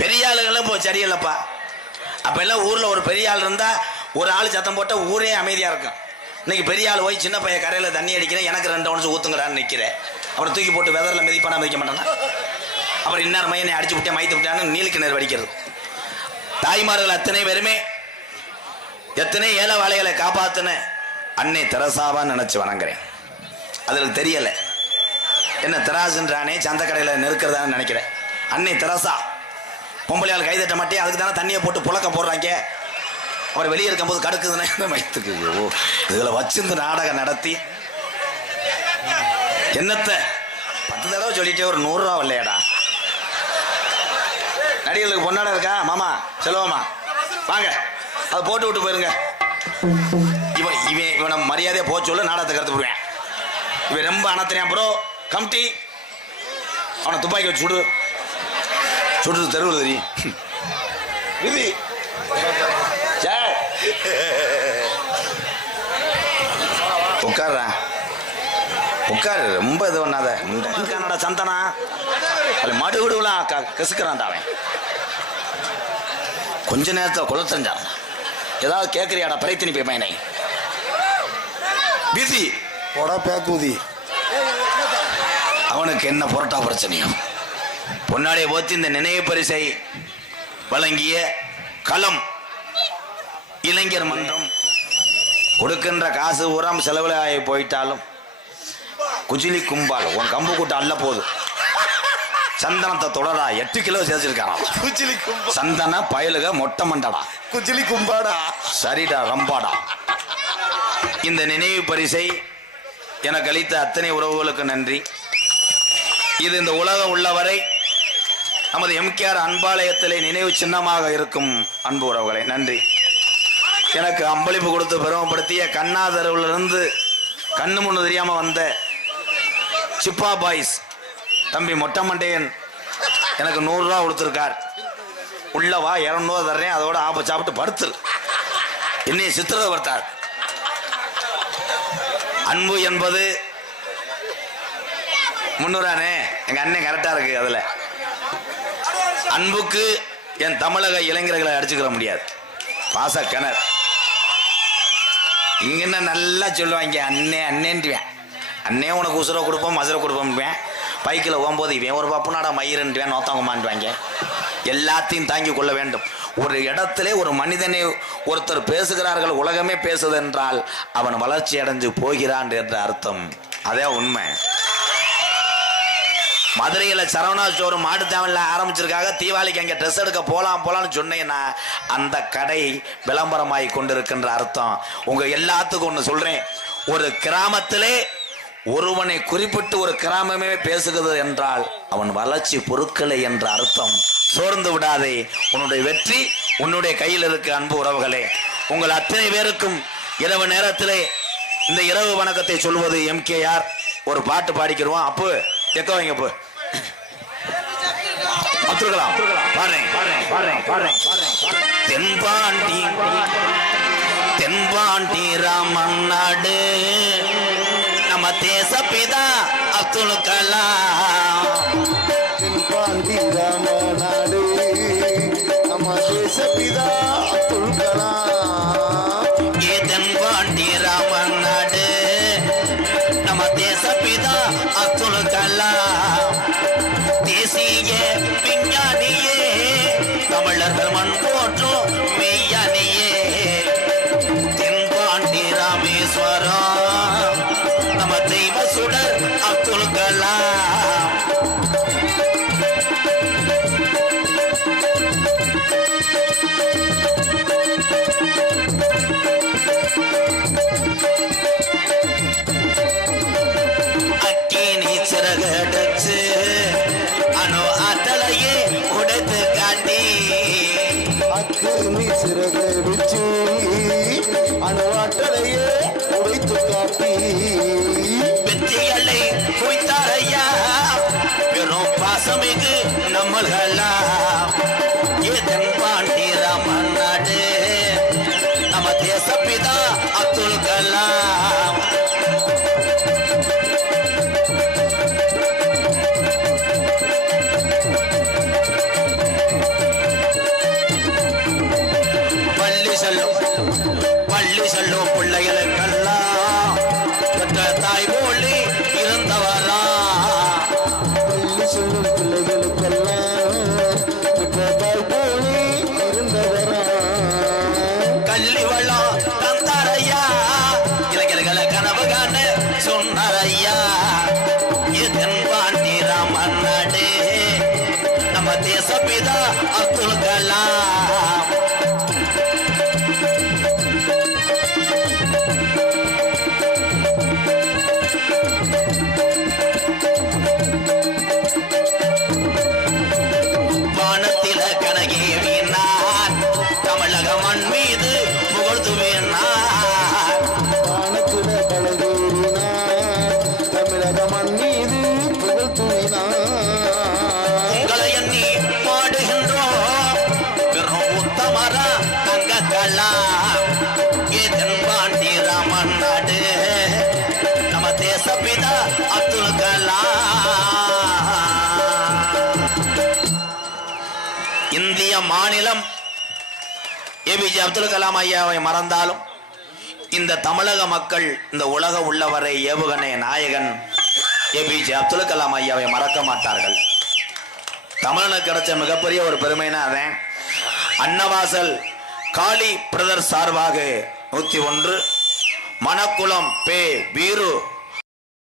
பெரிய ஆளுகளும் இப்போ சரியில்லைப்பா. அப்போ எல்லாம் ஊரில் ஒரு பெரிய ஆள் இருந்தால் ஒரு ஆள் சத்தம் போட்டால் ஊரே அமைதியாக இருக்கும். இன்னைக்கு பெரிய ஆள் போய் சின்ன பையன் கரையில் தண்ணி அடிக்கிறேன் எனக்கு ரெண்டு ஒன்று ஊற்றுங்கடான்னு நிற்கிறேன் அப்புறம் தூக்கி போட்டு வெதரில் மிதிப்பானா மிதிக்க மாட்டானா அப்புறம் இன்னார் மையனை அடிச்சு விட்டேன் மயத்து விட்டான்னு நீலக்கிணறு வடிக்கிறது. தாய்மார்கள் அத்தனை பேருமே எத்தனை ஏழை வாழைகளை காப்பாத்தின அன்னை தெரசாவான்னு நினச்சி வணங்குறேன். அதில் தெரியலை. என்ன தெராசுன்றானே சந்த கடையில் நெருக்கிறதான்னு நினைக்கிறேன். அன்னை தெரசா பொம்பளையால் கைதட்ட மாட்டேன். அதுக்கு தானே தண்ணியை போட்டு புழக்க போடுறாங்க. அவர் வெளியே இருக்கும்போது கடுக்குதுன்னு வைத்துக்கு ஓ இதில் வச்சிருந்து நாடகம் நடத்தி. என்னத்தை? பத்து தடவை சொல்லிட்டே ஒரு நூறுரூவா இல்லையாடா நடிகர்களுக்கு பொண்ணாட இருக்கா? மாமா செலவாமா வாங்க. அதை போட்டு விட்டு போயிருங்க. இவன் இவன் இவனை மரியாதையை போக சொல்ல நாடகத்தை கருத்து போடுவேன். இவன் ரொம்ப அனத்தினியா ப்ரோ கம்டி அவனை துப்பாக்கி வச்சு விடு. சுடுறது தெருவில் தெரியும். விதி. சே. உட்கார்றா. உட்காரு ரொம்ப இது பண்ணாத. கன்னடா சந்தனா. அது மடு விடுவலாம் கசுக்கிறான்டா அவன் கொஞ்ச நேரத்தில் குளத்தஞ்சான் ஏதாவது கேட்குறியாடா பிரைத்தினி போய் பையனை. பிசி போடா பேக்கூதி அவனுக்கு என்ன புரட்டா பிரச்சனையும் பொன்னாடியை போத்து இந்த நினைவு பரிசை வழங்கிய களம் இளைஞர் மன்றம் கொடுக்கின்ற காசு உரம் செலவுல ஆகி போயிட்டாலும் குஜிலி கும்பால் உன் கம்பு கூட்டம் அல்ல போகுது சந்தனத்தை தொடரா எட்டு கிலோ சேர்ச்சிருக்கான் குச்சிலி கும்பா. சந்தன பயலுக மொட்டை மண்டடா. குச்சிலி கும்பாடா. சரிடா ரம்பாடா. இந்த நினைவு பரிசை எனக்கு அளித்த அத்தனை உறவுகளுக்கு நன்றி. இது இந்த உலகம் உள்ளவரை நமது எம்கேஆர் அன்பாலயத்திலே நினைவு சின்னமாக இருக்கும் அன்பு உறவுகளை நன்றி. எனக்கு அம்பளிப்பு கொடுத்து பெருமைப்படுத்திய கண்ணாதரவுலிருந்து கண்ணு முன்னு தெரியாம வந்த சிப்பா பாய்ஸ் தம்பி மொட்டமண்டையன் எனக்கு நூறுரூவா கொடுத்துருக்கார். உள்ளவா இரநூறுவா தர்றேன் அதோட ஆப்ப சாப்பிட்டு படுத்து என்னை சித்திரதை பார்த்தார் அன்பு என்பது முன்னூறானே எங்கள் அண்ணன் கரெக்டாக இருக்குது அதில். அன்புக்கு என் தமிழக இளைஞர்களை அடிச்சுக்கிற முடியாது. பாச கிணறு. இங்கன்னா என்ன நல்லா சொல்லுவாங்க அண்ணே அண்ணேன்ட்டுவேன் அண்ணே உனக்கு உசுரை கொடுப்போம் மசுரை கொடுப்போம்வேன் பைக்கில் போகும்போது இவன் ஒரு பப்புனாடா மயிருன்ட்டுவேன் நோத்தவங்கம்மான்வாங்க எல்லாத்தையும் தாங்கி கொள்ள வேண்டும். ஒரு இடத்துல ஒரு மனிதனை ஒருத்தர் பேசுகிறார்கள் உலகமே பேசுது என்றால் அவன் வளர்ச்சி அடைஞ்சு போகிறான் என்ற அர்த்தம். அதே உண்மை. மதுரையில் சரவணா ஸ்டோர் மாட்டுத்தாவணில் ஆரம்பிச்சிருக்காங்க தீபாவளிக்கு அங்கே ட்ரெஸ் எடுக்க போகலாம் போகலான்னு சொன்னீங்கன்னா அந்த கடை விளம்பரமாகி கொண்டிருக்கின்ற அர்த்தம். உங்கள் எல்லாத்துக்கும் ஒன்று சொல்கிறேன் ஒரு கிராமத்திலே ஒருவனை குறிப்பிட்டு ஒரு கிராமமே பேசுகிறது என்றால் அவன் வளர்ச்சி பொருட்களை என்ற அர்த்தம். சோர்ந்து விடாதே. உன்னுடைய வெற்றி உன்னுடைய கையில் இருக்கு அன்பு உறவுகளே. உங்கள் அத்தனை பேருக்கும் இரவு நேரத்திலே இந்த இரவு வணக்கத்தை சொல்வது எம்கேஆர் ஒரு பாட்டு பாடிக்கிறோம் அப்போ எக்கோ வைங்க அப்பு அத்துருக்கலாம். தென்பாண்டி தென்பாண்டி ராமநாடு. நாடு நம்ம தேசப்பிதா அப்துல் கலாம். தென்பாண்டி ராமநாடு. நம்ம தேசபிதா தமிழர்கள் மண் போற்றும் மெய்யணியே தென்பாண்டி ராமேஸ்வரம் நம தெய்வ சுடர் அப்துல் கலாம். வச்சு அணுவாட்டலையே உடைத்து காப்பி வெற்றிகளை குவித்தாரையா? பெரும் பாசமிகு நம்மளா ஏதன் பாண்டி ராமன் நாடு நம்ம தேசப்பிதா அப்துல் கலாம். தேசபிதா அப்துல் கலாம் பெரும் தங்க கலாம் ஏதன் பாண்டி ராமன் நாடு நம்ம தேசப்பிதா அப்துல் கலாம். இந்திய மாநிலம் ஏபிஜே அப்துல் கலாம் ஐயாவை மறந்தாலும் இந்த தமிழக மக்கள் இந்த உலக உள்ளவரை ஏவுகணை நாயகன் ஏபிஜே அப்துல் கலாம் ஐயாவை மறக்க மாட்டார்கள். தமிழனுக்கு கிடைச்ச மிகப்பெரிய ஒரு பெருமைனா அதன் அன்னவாசல் காளி பிரதர் சார்பாக நூத்தி ஒன்று. மணக்குளம் பே வீரு